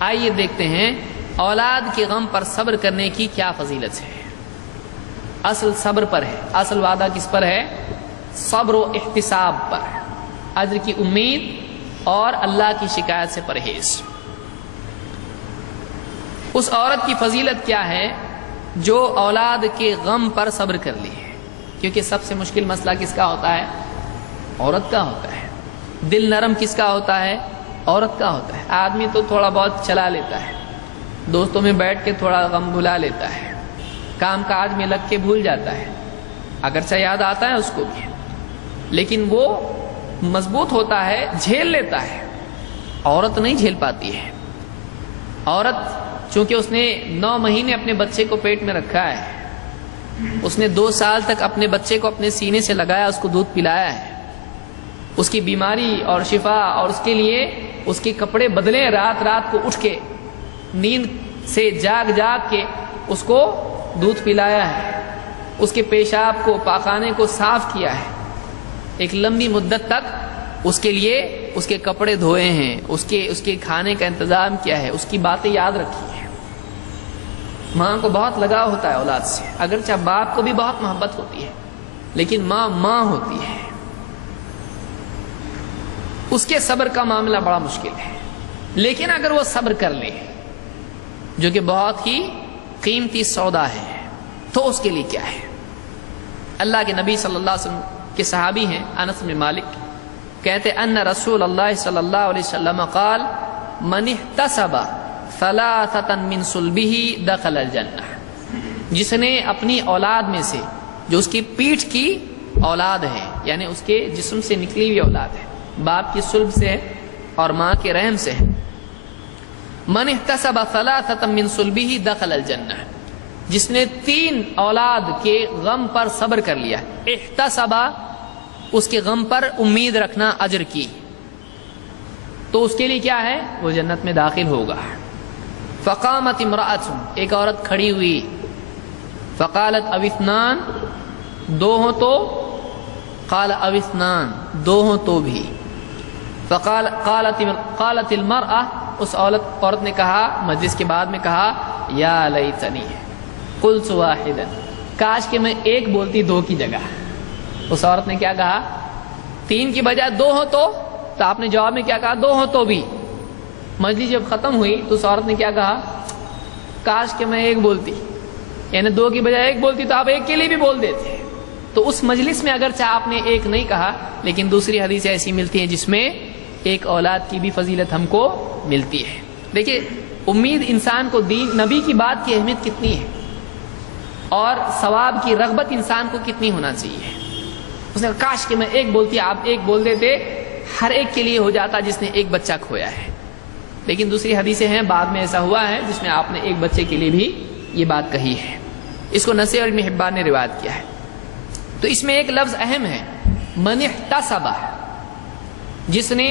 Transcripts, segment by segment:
آئیے دیکھتے ہیں اولاد کے غم پر صبر کرنے کی کیا فضیلت ہے۔ اصل صبر پر ہے، اصل وعدہ کس پر ہے؟ صبر و احتساب پر، اجر کی امید اور اللہ کی شکایت سے پرہیز۔ اس عورت کی فضیلت کیا ہے جو اولاد کے غم پر صبر کر لی ہے، کیونکہ سب سے مشکل مسئلہ کس کا ہوتا ہے؟ عورت کا ہوتا ہے۔ دل نرم کس کا ہوتا ہے؟ عورت کا ہوتا ہے۔ آدمی تو تھوڑا بہت چلا لیتا ہے، دوستوں میں بیٹھ کے تھوڑا غم بھلا لیتا ہے، کام کاج میں لگ کے بھول جاتا ہے، اگرچہ یاد آتا ہے اس کو بھی، لیکن وہ مضبوط ہوتا ہے، جھیل لیتا ہے۔ عورت نہیں جھیل پاتی ہے۔ عورت چونکہ اس نے 9 مہینے اپنے بچے کو پیٹ میں رکھا ہے، اس نے 2 سال تک اپنے بچے کو اپنے سینے سے لگایا، اس کو دودھ پلایا ہے، اس کی بیماری اور شفا اور اس کے لیے اس کے کپڑے بدلے، رات رات کو اٹھ کے نیند سے جاگ جاگ کے اس کو دودھ پلایا ہے، اس کے پیشاب کو پاخانے کو صاف کیا ہے، ایک لمبی مدت تک اس کے لیے اس کے کپڑے دھوئے ہیں، اس کے کھانے کا انتظام کیا ہے، اس کی باتیں یاد رکھی ہیں۔ ماں کو بہت لگاؤ ہوتا ہے اولاد سے، اگرچہ باپ کو بھی بہت محبت ہوتی ہے، لیکن ماں ہوتی ہے۔ اس کے صبر کا معاملہ بڑا مشکل ہے، لیکن اگر وہ صبر کر لے، جو کہ بہت ہی قیمتی سودا ہے، تو اس کے لیے کیا ہے؟ اللہ کے نبی صلی اللہ علیہ وسلم کے صحابی ہیں انس بن مالک، کہتے ان رسول اللہ صلی اللہ علیہ وسلم قال من احتسب ثلاثة من صلبه دخل الجنہ، جس نے اپنی اولاد میں سے جو اس کی پیٹھ کی اولاد ہے، یعنی اس کے جسم سے نکلی ہوئی اولاد ہے، باپ کی صلب سے اور ماں کے رحم سے ہے، من احتسب ثلاثة من صلبه دخل الجنہ، جس نے 3 اولاد کے غم پر صبر کر لیا، احتسب اس کے غم پر امید رکھنا اجر کی، تو اس کے لیے کیا ہے؟ وہ جنت میں داخل ہوگا۔ فقامت امرأۃ، ایک عورت کھڑی ہوئی، فقالت او اثنان، 2 ہوں تو؟ قال او اثنان، 2 ہوں تو بھی۔ قالت المرأة، اس عورت نے کہا، مجلس کے بعد میں کہا، یا لیتنی قلت واحدا، کاش کہ میں 1 بولتی 2 کی جگہ۔ اس عورت نے کیا کہا؟ 3 کی بجائے 2 ہو تو آپ نے جواب میں کیا کہا؟ 2 ہو تو بھی۔ مجلس جب ختم ہوئی تو اس عورت نے کیا کہا؟ کاش کہ میں 1 بولتی، یعنی 2 کی بجائے 1 بولتی تو آپ 1 کے لیے بھی بول دیتے۔ تو اس مجلس میں اگرچہ آپ نے 1 نہیں کہا، لیکن دوسری حدیثیں ایسی ملتی ہیں جس میں 1 اولاد کی بھی فضیلت ہم کو ملتی ہے۔ دیکھیے امید انسان کو دین نبی کی بات کی اہمیت کتنی ہے، اور ثواب کی رغبت انسان کو کتنی ہونا چاہیے۔ اس نے کاش کہ میں 1 بولتی، آپ 1 بول دیتے، ہر ایک کے لیے ہو جاتا جس نے 1 بچہ کھویا ہے۔ لیکن دوسری حدیثیں ہیں بعد میں ایسا ہوا ہے جس میں آپ نے 1 بچے کے لیے بھی یہ بات کہی ہے۔ اس کو نسائی اور ابن حبان نے روایت کیا ہے۔ تو اس میں ایک لفظ اہم ہے، من احتسب، جس نے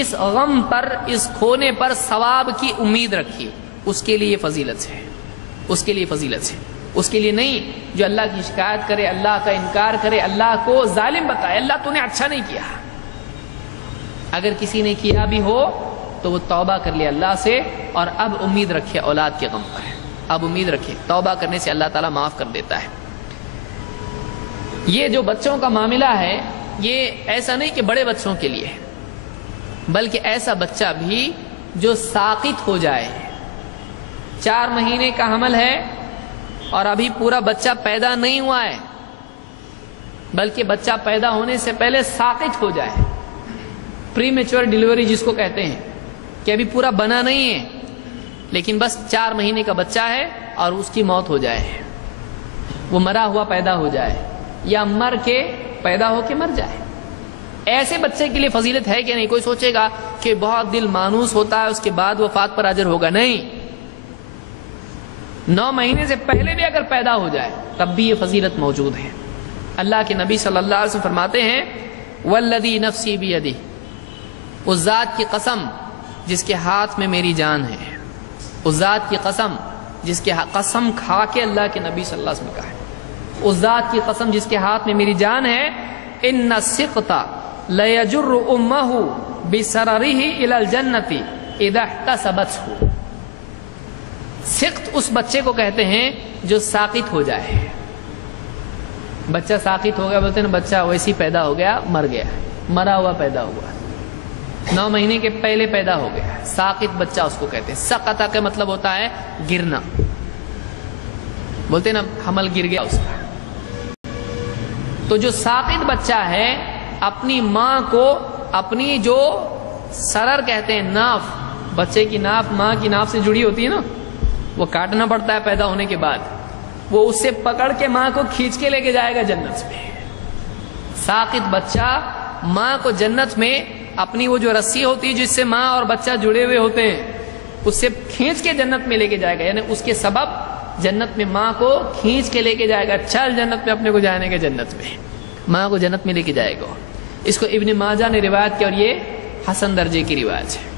اس غم پر، اس کھونے پر ثواب کی امید رکھی، اس کے لیے فضیلت ہے، اس کے لیے فضیلت ہے۔ اس کے لیے نہیں جو اللہ کی شکایت کرے، اللہ کا انکار کرے، اللہ کو ظالم بتائے، اللہ تو نے اچھا نہیں کیا۔ اگر کسی نے کیا بھی ہو تو وہ توبہ کر لے اللہ سے، اور اب امید رکھے اولاد کے غم پر، اب امید رکھے، توبہ کرنے سے اللہ تعالیٰ معاف کر دیتا ہے۔ یہ جو بچوں کا معاملہ ہے، یہ ایسا نہیں کہ بڑے بچوں کے لیے، بلکہ ایسا بچہ بھی جو ساقط ہو جائے، 4 مہینے کا حمل ہے اور ابھی پورا بچہ پیدا نہیں ہوا ہے، بلکہ بچہ پیدا ہونے سے پہلے ساقط ہو جائے، پری میچور ڈیلیوری جس کو کہتے ہیں، کہ ابھی پورا بنا نہیں ہے لیکن بس 4 مہینے کا بچہ ہے اور اس کی موت ہو جائے، وہ مرا ہوا پیدا ہو جائے، یا مر کے پیدا ہو کے مر جائے، ایسے بچے کے لیے فضیلت ہے کہ نہیں؟ کوئی سوچے گا کہ بہت دل مانوس ہوتا ہے اس کے بعد وفات پر اجر ہوگا، نہیں، 9 مہینے سے پہلے بھی اگر پیدا ہو جائے تب بھی یہ فضیلت موجود ہے۔ اللہ کے نبی صلی اللہ علیہ وسلم فرماتے ہیں، والذی نفسی بیدہ، اس ذات کی قسم جس کے ہاتھ میں میری جان ہے، اس ذات کی قسم جس کے قسم کھا کے اللہ کے نبی صلی اللہ علیہ وسلم کہا ہے، اس ذات کی قسم جس کے ہاتھ میں میری جان ہے، ان السقط لیجر امہ بسررہ الی الجنۃ اذا احتسبته، سقط اس بچے کو کہتے ہیں جو ساقط ہو جائے. بچہ ساقط ہو گیا بولتے ہیں نا, بچہ ویسی پیدا ہو گیا, مر گیا, مرا ہوا پیدا ہوا, 9 مہینے کے پہلے پیدا ہو گیا, ساقط بچہ اس کو کہتے ہیں. سقطہ کا مطلب ہوتا ہے گرنا, بولتے ہیں نا حمل گر گیا اس کا. تو جو ساقط بچہ ہے اپنی ماں کو, اپنی جو سرر کہتے ہیں ناف, بچے کی ناف ماں کی ناف سے جڑی ہوتی ہے نا, وہ کاٹنا پڑتا ہے پیدا ہونے کے بعد, وہ اس سے پکڑ کے ماں کو کھینچ کے لے کے جائے گا جنت میں. ساقط بچہ ماں کو جنت میں اپنی وہ جو رسی ہوتی ہے جس سے ماں اور بچہ جڑے ہوئے ہوتے ہیں, اس سے کھینچ کے جنت میں لے کے جائے گا, یعنی اس کے سبب جنت میں ماں کو کھینچ کے لے کے جائے گا. چل جنت میں اپنے کو جانے کے, جنت میں ماں کو جنت میں لے کے جائے گا. اس کو ابن ماجہ نے روایت کیا اور یہ حسن درجے کی روایت ہے.